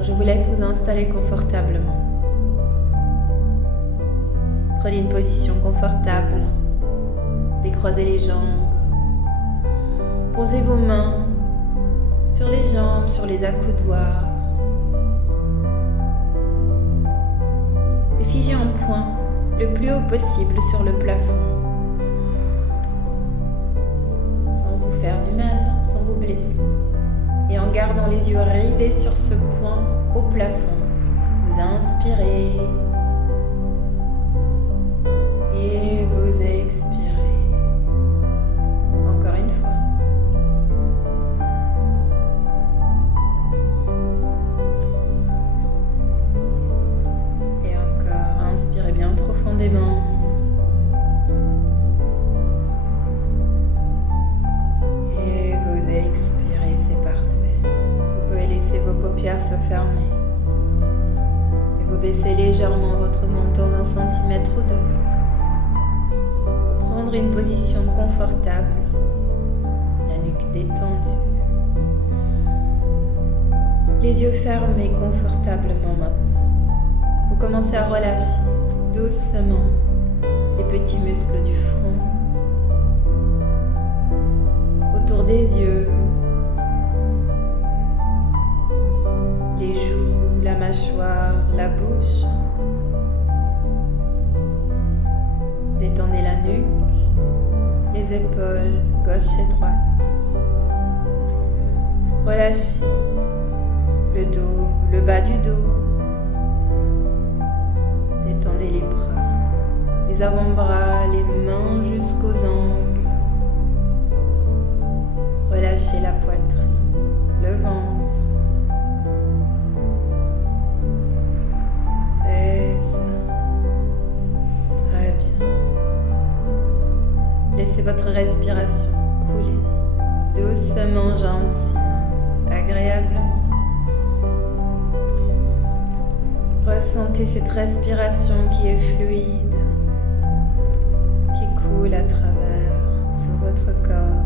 Alors je vous laisse vous installer confortablement. Prenez une position confortable. Décroisez les jambes. Posez vos mains sur les jambes, sur les accoudoirs. Et figez en point le plus haut possible sur le plafond. Sans vous faire du mal, sans vous blesser. Et en gardant les yeux rivés sur ce point au plafond, vous inspirez et vous expirez. Encore une fois. Et encore, inspirez bien profondément. Et vous expirez, c'est parfait. Vous pouvez laisser vos paupières se fermer. Et vous baissez légèrement votre menton d'un centimètre ou deux. Prendre une position confortable, la nuque détendue, les yeux fermés confortablement maintenant. Vous commencez à relâcher doucement les petits muscles du front, autour des yeux, les joues, la mâchoire, la bouche. Détendez la nuque, les épaules, gauche et droite. Relâchez le dos, le bas du dos. Détendez les bras, les avant-bras, les mains jusqu'aux ongles. Relâchez la poitrine, le ventre. C'est ça. Très bien. Laissez votre respiration couler, doucement, gentiment, agréablement. Ressentez cette respiration qui est fluide, qui coule à travers tout votre corps.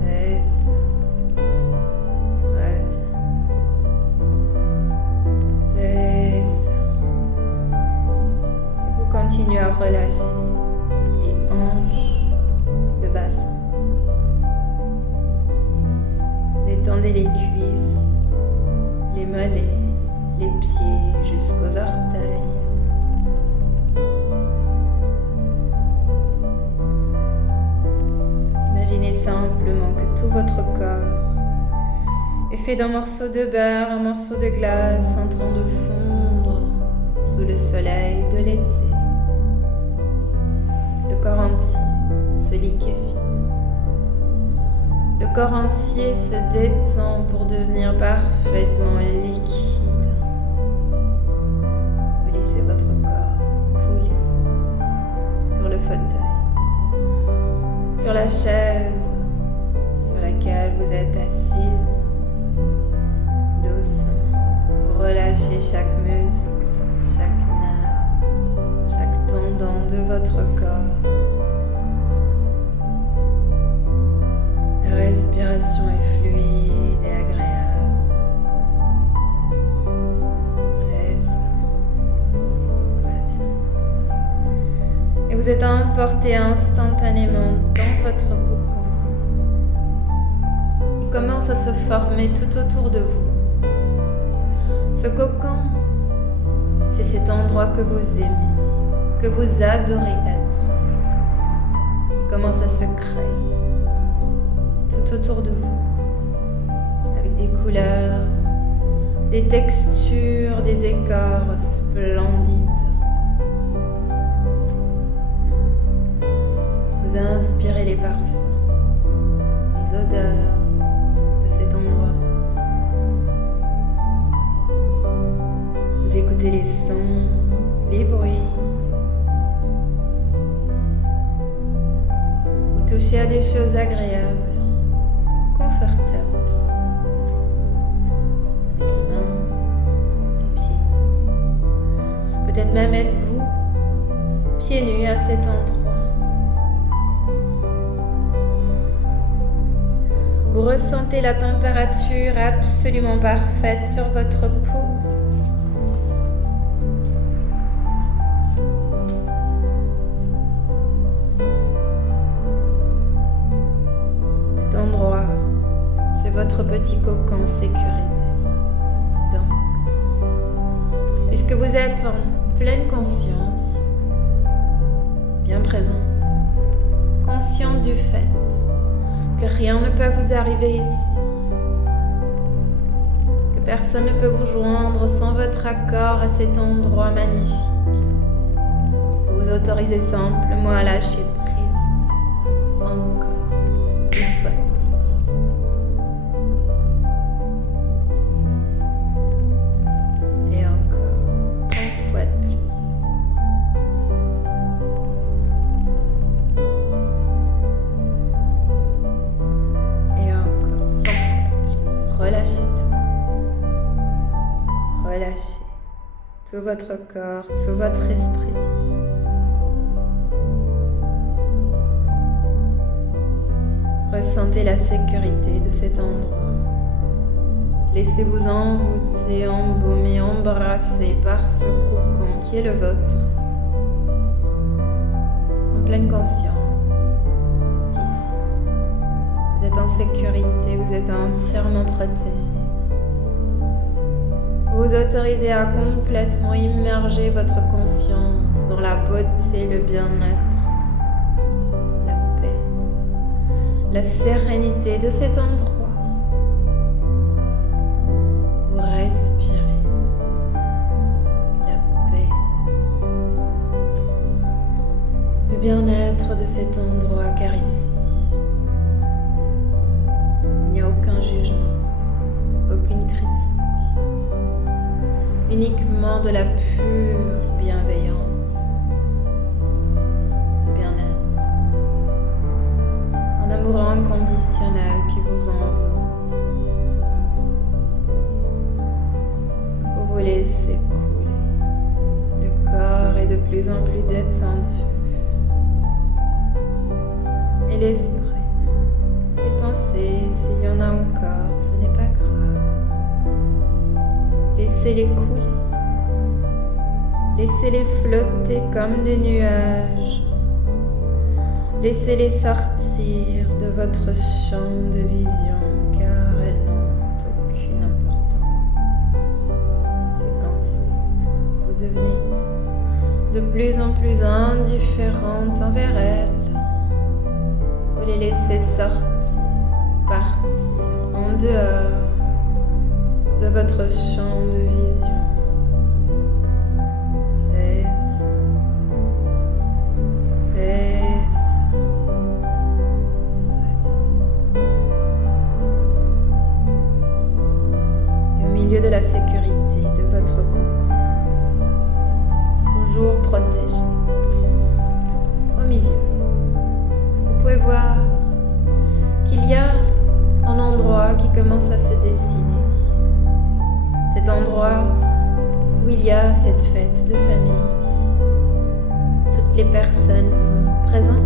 C'est ça. Très bien. C'est ça. Et vous continuez à relâcher les hanches, le bassin. Détendez les cuisses, les mollets, les pieds jusqu'aux orteils. Imaginez simplement que tout votre corps est fait d'un morceau de beurre, un morceau de glace en train de fondre sous le soleil de l'été. Le corps entier se liquéfie. Le corps entier se détend pour devenir parfaitement liquide. Vous laissez votre corps couler sur le fauteuil, sur la chaise sur laquelle vous êtes assise. Doucement, vous relâchez chaque muscle, chaque nerf, chaque tendon de votre corps. La respiration est fluide et agréable. C'est ça. Très bien. Et vous êtes emporté instantanément dans votre cocon. Il commence à se former tout autour de vous. Ce cocon, c'est cet endroit que vous aimez, que vous adorez être. Il commence à se créer tout autour de vous, avec des couleurs, des textures, des décors splendides. Vous inspirez les parfums, les odeurs de cet endroit. Vous écoutez les sons, les bruits. Vous touchez à des choses agréables, confortables. Avec les mains, les pieds. Peut-être même êtes-vous pieds nus à cet endroit. Vous ressentez la température absolument parfaite sur votre peau. Cet endroit, c'est votre petit cocon sécurisé. Donc, puisque vous êtes en pleine conscience, bien présente, consciente du fait que rien ne peut vous arriver ici, que personne ne peut vous joindre sans votre accord à cet endroit magnifique. Vous vous autorisez simplement à lâcher prise, encore une fois de plus. Et encore 30 fois de plus. Relâchez tout. Relâchez tout votre corps, tout votre esprit. Ressentez la sécurité de cet endroit. Laissez-vous envoûter, embaumer, embrasser par ce cocon qui est le vôtre. En pleine conscience qu'ici, vous êtes en sécurité, vous êtes entièrement protégé. Vous vous autorisez à complètement immerger votre conscience dans la beauté, le bien-être, la paix, la sérénité de cet endroit. Vous respirez la paix, le bien-être de cet endroit, car ici, il n'y a aucun jugement, aucune critique. Uniquement de la pure bienveillance, de bien-être, un amour inconditionnel qui vous envoûte. Vous vous laissez couler, le corps est de plus en plus détendu, et l'esprit, les pensées, s'il y en a encore, ce n'est pas grave. Laissez-les couler. Laissez-les flotter comme des nuages. Laissez-les sortir de votre champ de vision, car elles n'ont aucune importance. Ces pensées, vous devenez de plus en plus indifférente envers elles. Vous les laissez sortir, partir en dehors de votre champ de vision. C'est ça. C'est ça. Très bien. Et au milieu de la sécurité de votre cocon, toujours protégé, au milieu, vous pouvez voir qu'il y a un endroit qui commence à se dessiner. Cet endroit où il y a cette fête de famille. Toutes les personnes sont présentes.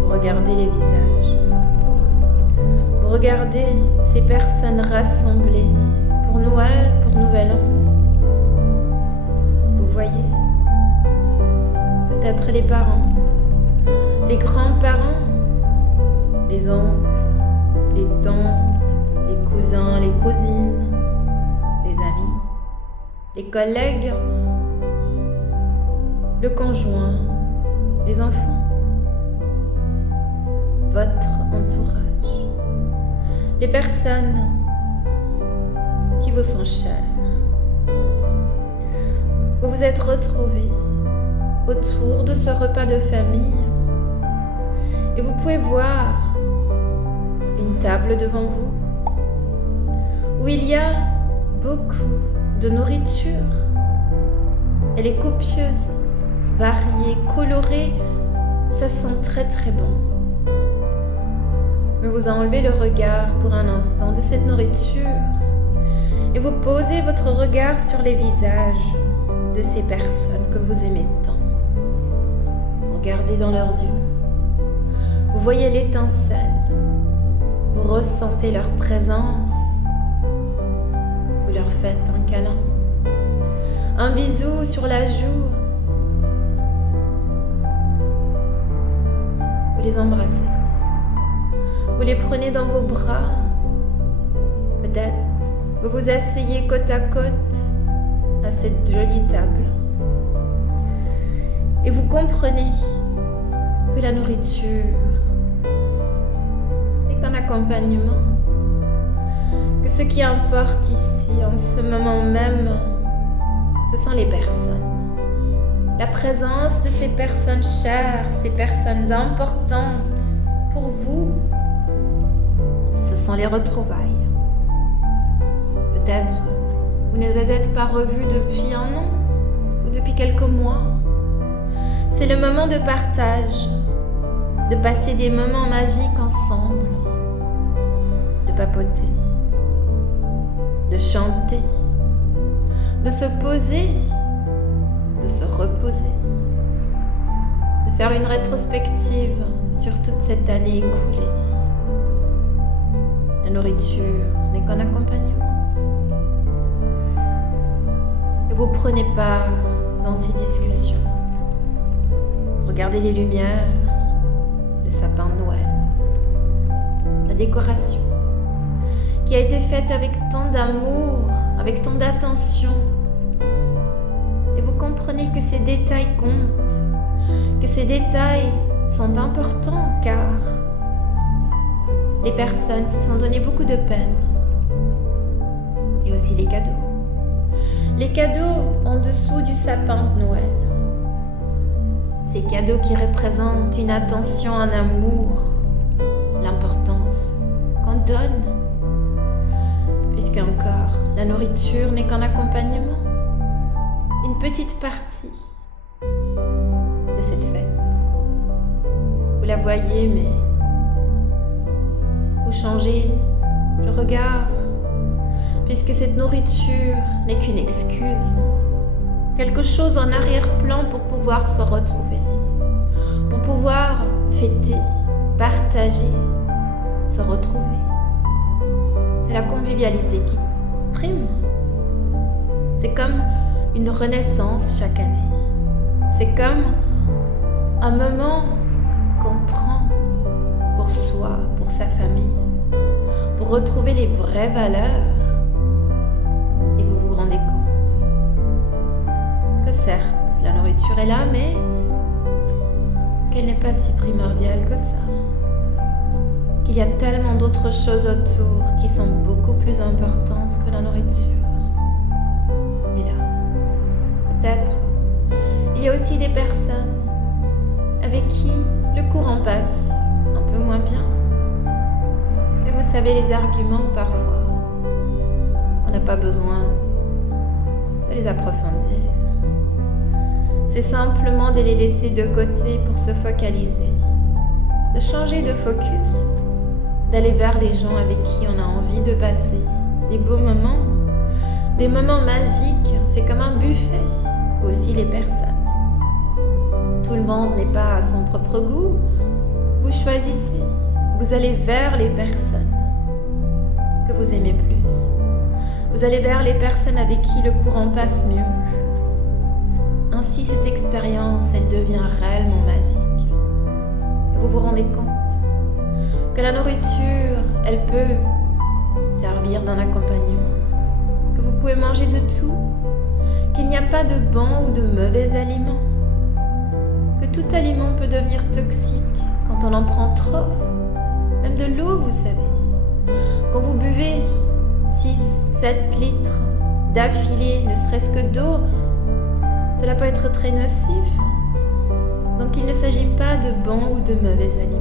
Vous regardez les visages. Vous regardez ces personnes rassemblées pour Noël, pour Nouvel An. Vous voyez peut-être les parents, les grands-parents, les oncles, les tantes, les cousins, les cousines, les amis, les collègues, le conjoint, les enfants, votre entourage, les personnes qui vous sont chères. Vous vous êtes retrouvés autour de ce repas de famille et vous pouvez voir une table devant vous où il y a beaucoup de nourriture. Elle est copieuse, variée, colorée, ça sent très très bon. Mais vous enlevez le regard pour un instant de cette nourriture et vous posez votre regard sur les visages de ces personnes que vous aimez tant. Regardez dans leurs yeux. Vous voyez l'étincelle, vous ressentez leur présence, vous leur faites un câlin, un bisou sur la joue, vous les embrassez, vous les prenez dans vos bras, peut-être vous vous asseyez côte à côte à cette jolie table et vous comprenez que la nourriture n'est qu'un accompagnement, que ce qui importe ici, en ce moment même, ce sont les personnes. La présence de ces personnes chères, ces personnes importantes pour vous, ce sont les retrouvailles. Peut-être vous ne vous êtes pas revus depuis un an ou depuis quelques mois. C'est le moment de partage, de passer des moments magiques ensemble, de papoter, de chanter, de se poser, de se reposer, de faire une rétrospective sur toute cette année écoulée. La nourriture n'est qu'un accompagnement. Et vous prenez part dans ces discussions. Regardez les lumières, le sapin de Noël, la décoration qui a été faite avec tant d'amour, avec tant d'attention. Et vous comprenez que ces détails comptent, que ces détails sont importants car les personnes se sont donné beaucoup de peine. Et aussi les cadeaux. Les cadeaux en dessous du sapin de Noël. Ces cadeaux qui représentent une attention, un amour, l'importance qu'on donne. Puisque encore, la nourriture n'est qu'un accompagnement, une petite partie de cette fête. Vous la voyez, mais vous changez le regard, puisque cette nourriture n'est qu'une excuse, quelque chose en arrière-plan pour pouvoir se retrouver, pour pouvoir fêter, partager, se retrouver. C'est la convivialité qui prime. C'est comme une renaissance chaque année. C'est comme un moment qu'on prend pour soi, pour sa famille, pour retrouver les vraies valeurs. Et vous vous rendez compte que certes, la nourriture est là, mais qu'elle n'est pas si primordiale que ça. Qu'il y a tellement d'autres choses autour qui sont beaucoup plus importantes que la nourriture. Et là, peut-être, il y a aussi des personnes avec qui le courant passe un peu moins bien. Mais vous savez, les arguments, parfois, on n'a pas besoin de les approfondir. C'est simplement de les laisser de côté pour se focaliser, de changer de focus, d'aller vers les gens avec qui on a envie de passer des beaux moments, des moments magiques. C'est comme un buffet, aussi les personnes. Tout le monde n'est pas à son propre goût. Vous choisissez, vous allez vers les personnes que vous aimez plus. Vous allez vers les personnes avec qui le courant passe mieux. Ainsi, cette expérience, elle devient réellement magique. Et vous vous rendez compte que la nourriture, elle peut servir d'un accompagnement, que vous pouvez manger de tout, qu'il n'y a pas de bons ou de mauvais aliments, que tout aliment peut devenir toxique quand on en prend trop, même de l'eau, vous savez. Quand vous buvez 6-7 litres d'affilée, ne serait-ce que d'eau, cela peut être très nocif. Donc il ne s'agit pas de bons ou de mauvais aliments.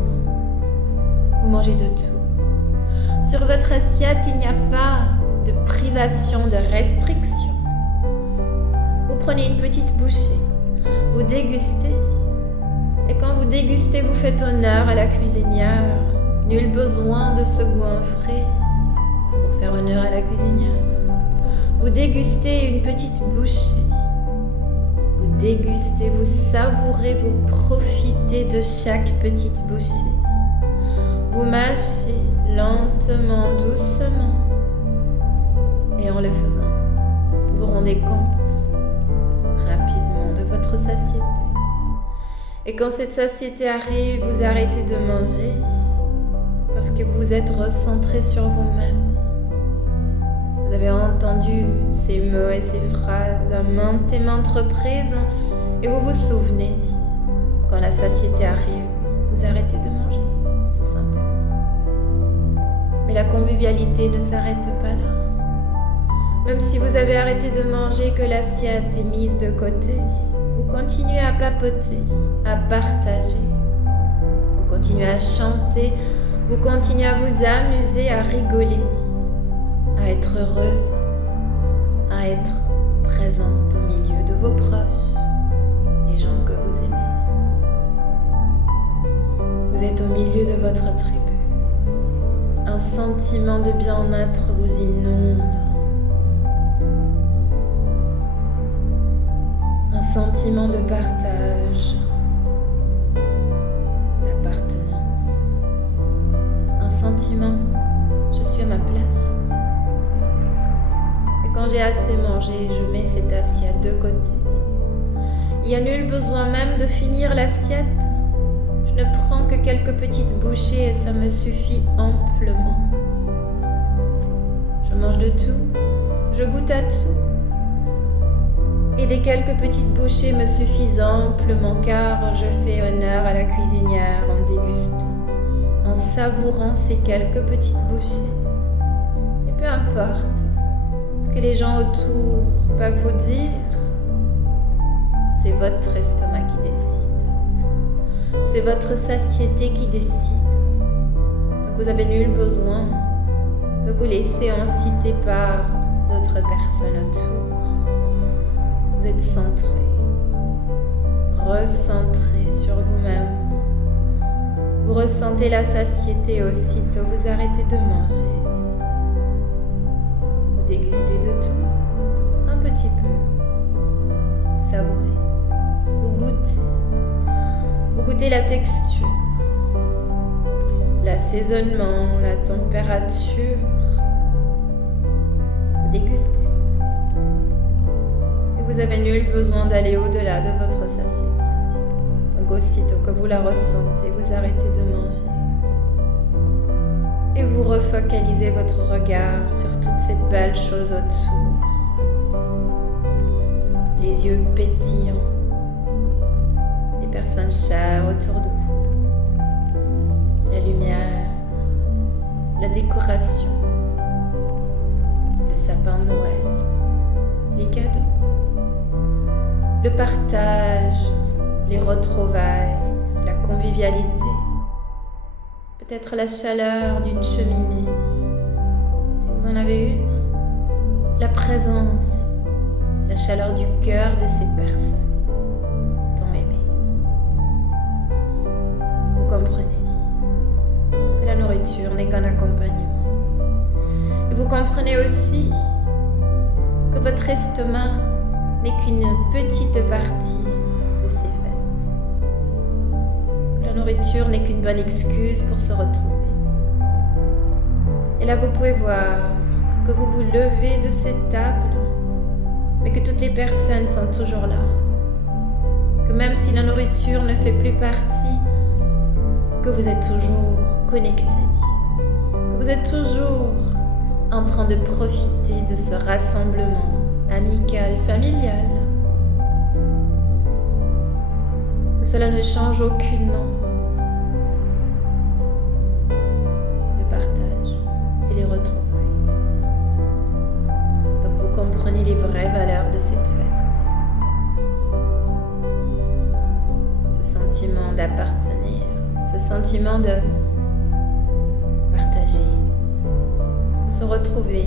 Vous mangez de tout. Sur votre assiette, il n'y a pas de privation, de restriction. Vous prenez une petite bouchée, vous dégustez. Et quand vous dégustez, vous faites honneur à la cuisinière. Nul besoin de se goinfrer pour faire honneur à la cuisinière. Vous dégustez une petite bouchée. Vous dégustez, vous savourez, vous profitez de chaque petite bouchée. doucement, doucement. Et en le faisant, vous vous rendez compte rapidement de votre satiété. Et quand cette satiété arrive, vous arrêtez de manger parce que vous êtes recentré sur vous-même. Vous avez entendu ces mots et ces phrases à maintes et maintes reprises et vous vous souvenez, quand la satiété arrive, vous arrêtez de manger, tout simplement. Mais la convivialité ne s'arrête pas là. Même si vous avez arrêté de manger, que l'assiette est mise de côté, vous continuez à papoter, à partager. Vous continuez à chanter, vous continuez à vous amuser, à rigoler, à être heureuse, à être présente au milieu de vos proches, des gens que vous aimez. Vous êtes au milieu de votre tribu. Un sentiment de bien-être vous inonde. Un sentiment de partage, d'appartenance. Un sentiment, je suis à ma place. Et quand j'ai assez mangé, je mets cette assiette de côté. Il n'y a nul besoin même de finir l'assiette. Je ne prends que quelques petites bouchées et ça me suffit amplement. Je mange de tout, je goûte à tout. Et des quelques petites bouchées me suffisent amplement car je fais honneur à la cuisinière en dégustant, en savourant ces quelques petites bouchées. Et peu importe ce que les gens autour peuvent vous dire, c'est votre estomac qui décide. C'est votre satiété qui décide. Donc vous avez nul besoin de vous laisser inciter par d'autres personnes autour. Vous êtes centré, recentré sur vous-même. Vous ressentez la satiété aussitôt, vous arrêtez de manger. Vous dégustez de tout, un petit peu. Vous savourez, vous goûtez. Vous goûtez la texture, l'assaisonnement, la température. Vous dégustez. Et vous avez nul besoin d'aller au-delà de votre satiété. Donc aussitôt que vous la ressentez, vous arrêtez de manger. Et vous refocalisez votre regard sur toutes ces belles choses autour. Les yeux pétillants. Personnes chères autour de vous, la lumière, la décoration, le sapin de Noël, les cadeaux, le partage, les retrouvailles, la convivialité, peut-être la chaleur d'une cheminée, si vous en avez une, la présence, la chaleur du cœur de ces personnes. Comprenez que la nourriture n'est qu'un accompagnement. Et vous comprenez aussi que votre estomac n'est qu'une petite partie de ces fêtes. Que la nourriture n'est qu'une bonne excuse pour se retrouver. Et là, vous pouvez voir que vous vous levez de cette table, mais que toutes les personnes sont toujours là. Que même si la nourriture ne fait plus partie, que vous êtes toujours connectés, que vous êtes toujours en train de profiter de ce rassemblement amical, familial, que cela ne change aucunement le partage et les retrouvailles. Donc vous comprenez les vraies valeurs de cette fête, ce sentiment d'appartenir, ce sentiment de partager, de se retrouver,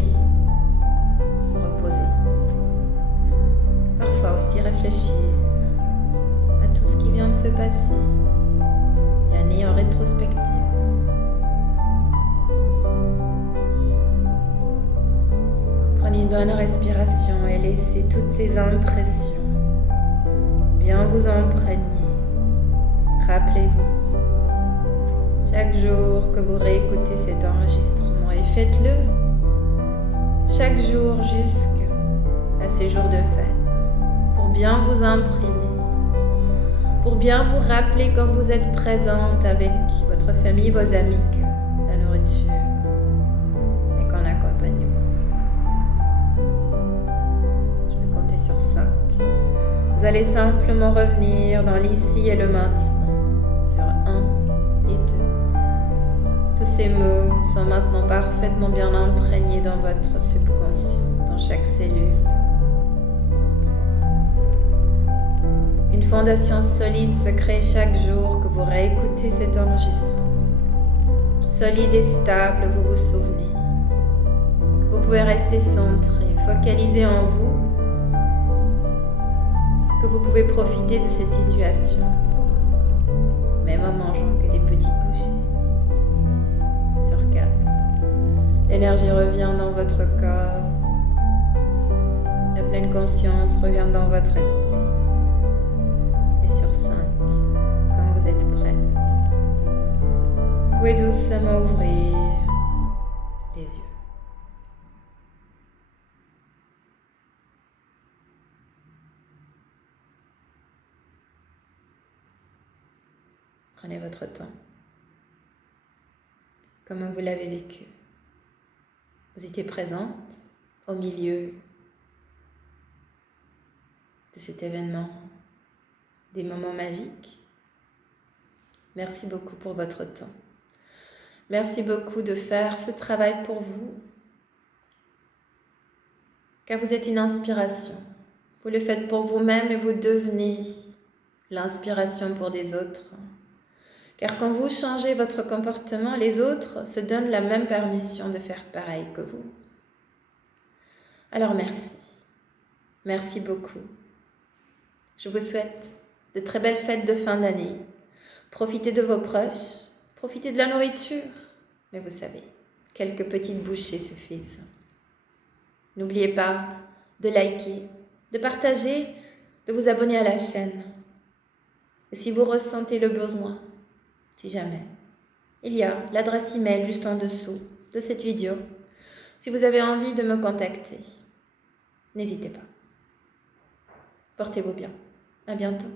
se reposer. Parfois aussi réfléchir à tout ce qui vient de se passer, l'année en rétrospective. Prenez une bonne respiration et laissez toutes ces impressions bien vous imprégner. Rappelez-vous. Chaque jour que vous réécoutez cet enregistrement et faites-le chaque jour jusqu'à ces jours de fête pour bien vous imprimer, pour bien vous rappeler quand vous êtes présente avec votre famille, vos amis, que la nourriture n'est qu'en accompagnement. Je vais compter sur 5. Vous allez simplement revenir dans l'ici et le maintenant, sur 1 et 2. Tous ces mots sont maintenant parfaitement bien imprégnés dans votre subconscient, dans chaque cellule, sur 3. Une fondation solide se crée chaque jour que vous réécoutez cet enregistrement. Solide et stable, vous vous souvenez. Vous pouvez rester centré, focalisé en vous, que vous pouvez profiter de cette situation, même en mangeant que des petites bouchées. Sur 4, l'énergie revient dans votre corps, la pleine conscience revient dans votre esprit. Et sur 5, quand vous êtes prête, vous pouvez doucement ouvrir les yeux. Prenez votre temps. Comment vous l'avez vécu? Vous étiez présente au milieu de cet événement, des moments magiques. Merci beaucoup pour votre temps. Merci beaucoup de faire ce travail pour vous, car vous êtes une inspiration. Vous le faites pour vous-même et vous devenez l'inspiration pour des autres. Car quand vous changez votre comportement, les autres se donnent la même permission de faire pareil que vous. Alors merci. Merci beaucoup. Je vous souhaite de très belles fêtes de fin d'année. Profitez de vos proches, profitez de la nourriture. Mais vous savez, quelques petites bouchées suffisent. N'oubliez pas de liker, de partager, de vous abonner à la chaîne. Et si vous ressentez le besoin, si jamais, il y a l'adresse email juste en dessous de cette vidéo. Si vous avez envie de me contacter, n'hésitez pas. Portez-vous bien. À bientôt.